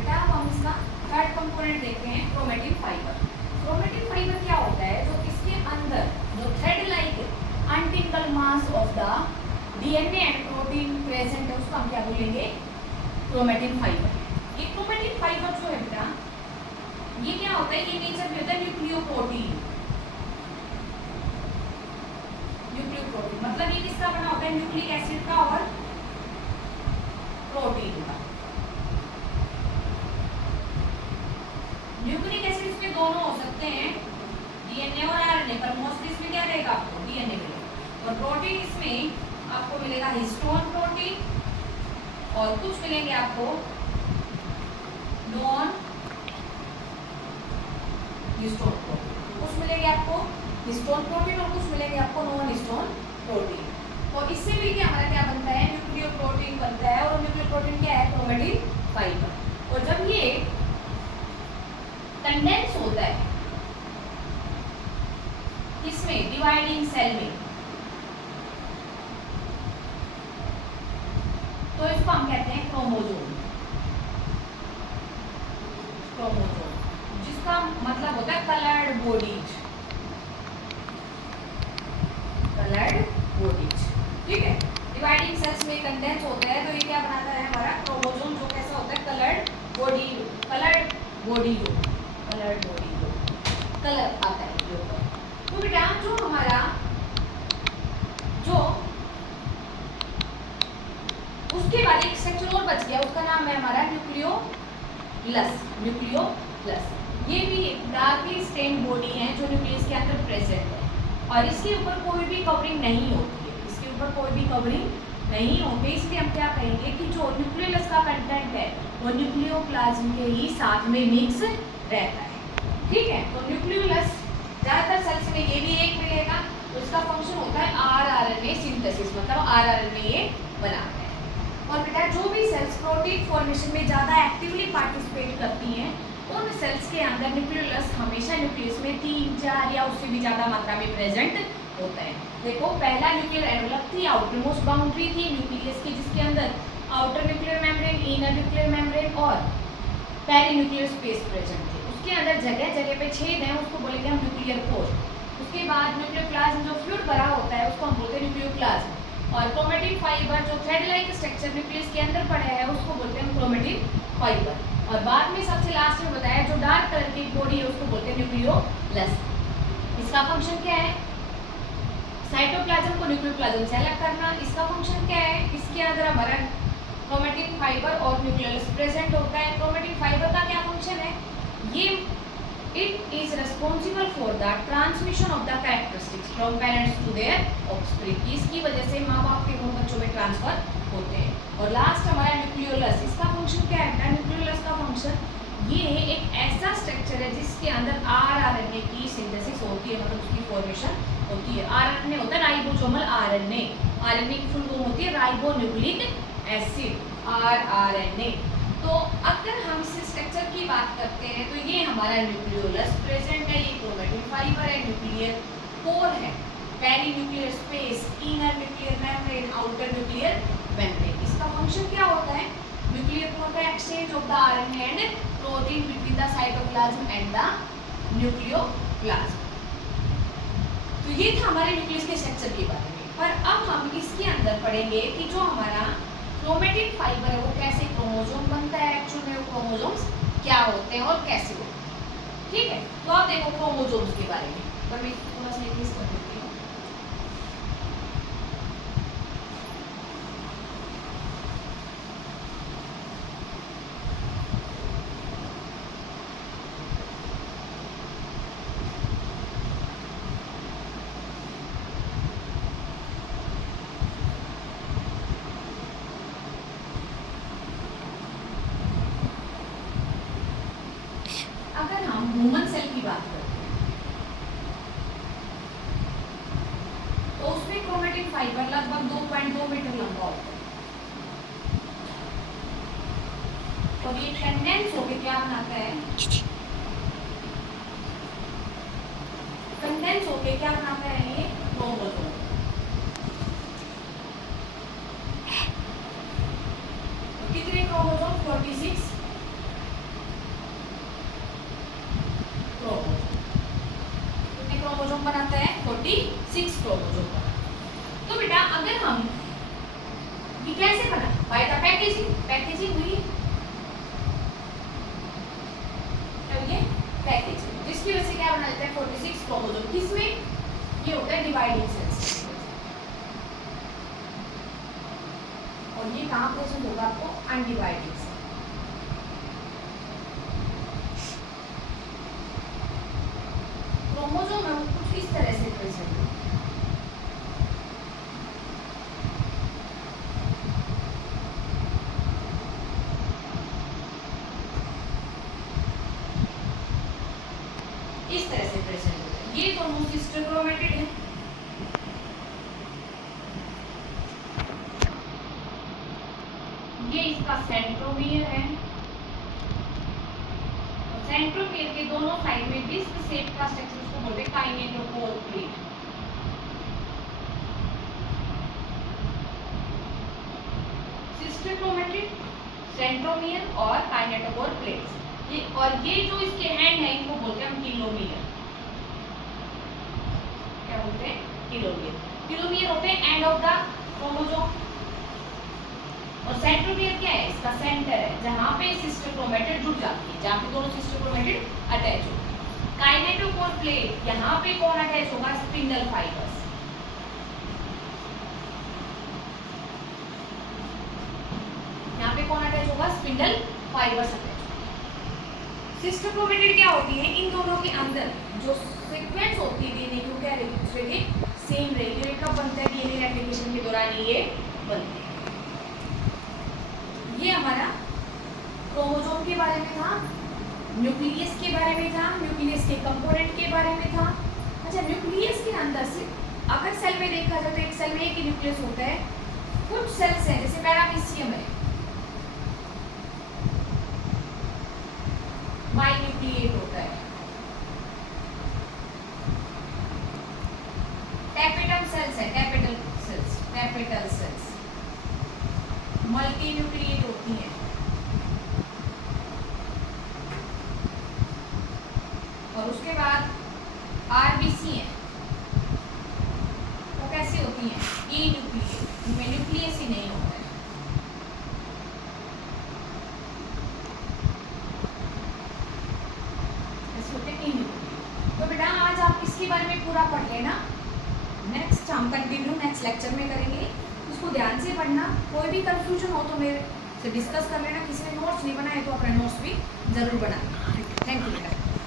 बेटा अब हम इसका थर्ड कंपोनेंट देखते हैं, क्रोमेटिन फाइबर। क्रोमेटिन फाइबर क्या होता है? जो इसके अंदर जो thread like untangle mass of the DNA and protein present है उसको हम क्या बोलेंगे? Chromatin fibre. ये क्रोमेटिन फाइबर जो है बेटा ये क्या होता है? ये नेचर में होता है न्यूक्लियोप्रोटीन। न्यूक्लियोप्रोटीन मतलब ये किसका बना होता है? न्यूक्लिक एसिड का और प्रोटीन का। न्यूक्लिक एसिड इसमें दोनों हो सकते हैं, डीएनए और आरएनए, पर मोस्टली इसमें क्या रहेगा? आपको डीएनए मिलेगा। और प्रोटीन इसमें आपको मिलेगा हिस्टोन प्रोटीन और कुछ मिलेंगे आपको नॉन हिस्टोन प्रोटीन। कुछ मिलेंगे आपको हिस्टोन प्रोटीन और कुछ मिलेंगे आपको नॉन हिस्टोन प्रोटीन। तो इससे भी क्या हमारा क्या बनता है? न्यूक्लियोप्रोटीन बनता है। और न्यूक्लियोप्रोटीन क्या है? Chromatin fibre. और जब ये कंडेंस होता है इसमें डिवाइडिंग सेल में, तो इसको हम कहते हैं क्रोमोसोम। क्रोमोसोम जिसका मतलब होता है कलर्ड बॉडीज। कलर्ड बॉडीज, ठीक है। डिवाइडिंग सेल्स में कंडेंस होता है तो ये क्या बनाता है? हमारा क्रोमोसोम, जो कैसा होता है? Coloured body. कलर्ड बॉडी जो कलर्ड बॉडी जो कलर आता है जो। तो बेटा जो हमारा जो उसके बाद एक स्ट्रक्चर और बच गया, उसका नाम है हमारा न्यूक्लियोलस। न्यूक्लियोलस ये भी डार्कली स्टेन्ड बॉडी है जो न्यूक्लियस के अंदर प्रेजेंट है और इसके ऊपर कोई भी कवरिंग नहीं होती है। इसके ऊपर कोई भी कवरिंग नहीं होती, इसलिए हम क्या कहेंगे कि जो न्यूक्लियोलस का कंटेंट है वो न्यूक्लियोप्लाज्म के ही साथ में मिक्स रहता है, ठीक है। तो न्यूक्लियोलस ज्यादातर सेल्स में ये भी एक मिलेगा। तो इसका फंक्शन होता है आरआरएनए सिंथेसिस, मतलब आरआरएनए ये बनाता है। और बेटा जो भी सेल्स प्रोटीन फॉर्मेशन में ज्यादा एक्टिवली पार्टिसिपेट करती हैं उन सेल्स के अंदर न्यूक्लियोलस हमेशा न्यूक्लियस में 3, 4 या उससे भी ज्यादा मात्रा में प्रेजेंट होता है। देखो पहला न्यूक्लियर एनवलप थी, आउटर मोस्ट बाउंड्री थी न्यूक्लियस की, जिसके अंदर outer nuclear membrane, inner nuclear membrane और पेरीन्यूक्लियर स्पेस प्रेजेंट थे। उसके अंदर जगह जगह पे छेद हैं, उसको बोलेंगे हम न्यूक्लियर कोर। उसके बाद न्यूक्लियोप्लाज्म जो फ्लूइड भरा होता है उसको हम बोलते हैं न्यूक्लियोप्लाज्म। और क्रोमेटिन फाइबर जो थ्रेड लाइक स्ट्रक्चर न्यूक्लियस के अंदर पड़ा है उसको बोलते हैं क्रोमेटिन फाइबर। और बाद में सबसे लास्ट में बताया जो डार्क कलर की बॉडी है उसको बोलते हैं न्यूक्लियोलस। इसका फंक्शन क्या है? साइटोप्लाज्म को न्यूक्लियोप्लाज्म से अलग करना। इसका फंक्शन क्या है? इसके अंदर हमारा क्रोमेटिन फाइबर और न्यूक्लियोलस प्रेजेंट होता है। क्रोमेटिन फाइबर का क्या फंक्शन है? ये it is responsible for the transmission of the characteristics from parents to their offspring. इसकी वजह से माँ बाप के गुण बच्चों में ट्रांसफर होते हैं। और लास्ट हमारा न्यूक्लियोलस, इसका फंक्शन क्या है? न्यूक्लियोलस का फंक्शन ये एक ऐसा स्ट्रक्चर है जिसके अंदर आरआरएनए की सिंथेसिस होती है, मतलब उसकी फॉर्मेशन होती है। आरएनए होता है राइबोसोमल आरएनए। आरएनए की फुल फॉर्म होती है राइबोन्यूक्लिक एसिड, आरआरएनए। तो अगर हम इस स्ट्रक्चर की बात करते हैं तो ये हमारा न्यूक्लियोलस प्रेजेंट है, ये क्रोमेटिन फाइबर है, न्यूक्लियर कोर है, perinuclear space, inner nuclear membrane, outer nuclear membrane. इसका फंक्शन क्या होता है? न्यूक्लियर कोर का exchange of the RNA and protein between the cytoplasm and the nucleoplasm. तो ये था हमारे न्यूक्लियस के स्ट्रक्चर के बारे में। पर अब हम इसके अंदर पढ़ेंगे कि जो हमारा क्रोमेटिन फाइबर है वो कैसे क्रोमोसोम बनता है, एक्चुअल में वो क्रोमोसोम्स क्या होते हैं और कैसे होते हैं, ठीक है। तो आप देखो क्रोमोसोम्स के बारे में, पर मैं थोड़ा सा इंग्लिश कर देती हूँ। अगर हम ह्यूमन सेल की बात करते हैं तो उसमें क्रोमेटिन फाइबर लगभग 2.2 मीटर लंबा होता है। तो ये कंडेंस होकर क्या बनाता है? कंडेंस होकर क्या बनाता है? ये क्रोमोसोम। कितने क्रोमोसोम? 46 कौन बनाता है? 46 क्रोमोसोम बनाता है। तो बेटा अगर हम ये कैसे बना? बाय द पैकेजिंग हुई पैकेजिंग, जिसकी वजह से क्या बना देता है 46 क्रोमोसोम। किसमें? ये होता है डिवाइडिंग सेल्स। और ये कहाँ प्रेजेंट होगा आपको? Undivided cell. क्रोमोसोम है कुछ इस तरह से प्रेजेंट होगा। इस तरह से प्रेजेंट होता है। ये दोनों सिस्टर क्रोमेटिड है। ये इसका सेंट्रोमियर है। सेंट्रोमियर के दोनों साइड में डिस्क शेप का स्ट्रक्चर उसको बोलते हैं kinetochore plate. Sister chromatid, centromere और काइनेटोकोर प्लेट्स। ये और ये जो इसके एंड है इनको बोलते हैं हम टीलोमियर। क्या बोलते हैं? टीलोमियर। टीलोमियर होते हैं एंड ऑफ द क्रोमोसोम। और सेंट्रोमियर क्या है? इसका सेंटर है जहां पे सिस्टर क्रोमेटिड जुड़ जाती है, जहां पे दोनों सिस्टर क्रोमेटिड अटैच होती है। काइनेटोकोर प्लेट, यहाँ पे कौन अटैच होगा? Spindle fibres. यहाँ पे कौन अटैच होगा? Spindle fibres attach. Sister chromatid क्या होती है? इन दोनों के अंदर जो सीक्वेंस होती है डीएनए की, क्या रहेगी? दूसरे के सेम रहेगी। ये कब बनता है? डीएनए रेप्लिकेशन के दौरान ये बनते हैं। ये हमारा क्रोमोसोम के बारे में था, न्यूक्लियस के बारे में था, न्यूक्लियस के कंपोनेंट के बारे में था। अच्छा, न्यूक्लियस के अंदर से अगर सेल में देखा जाए तो एक सेल में एक ही न्यूक्लियस होता है। कुछ सेल्स हैं जैसे पैरामीशियम है, बाइन्यूक्लिएट होता है। टैपेटम सेल्स है, टैपेटल सेल्स मल्टी न्यूक्लिएट होती हैं। और उसके बाद आरबीसी है, वो कैसी होती हैं? ई न्यूक्लिएट, इनमें न्यूक्लियस ही नहीं होता है। ऐसे होते हैं ई न्यूक्लिएट। तो बेटा आज आप इसके बारे में पूरा पढ़ लेना। नेक्स्ट हम कंटिन्यू नेक्स्ट लेक्चर में करेंगे। उसको ध्यान से पढ़ना। कोई भी कंफ्यूजन हो तो मेरे से डिस्कस कर लेना। किसी ने नोट्स नहीं बनाए तो अपने नोट्स भी जरूर बनाना। Thank you.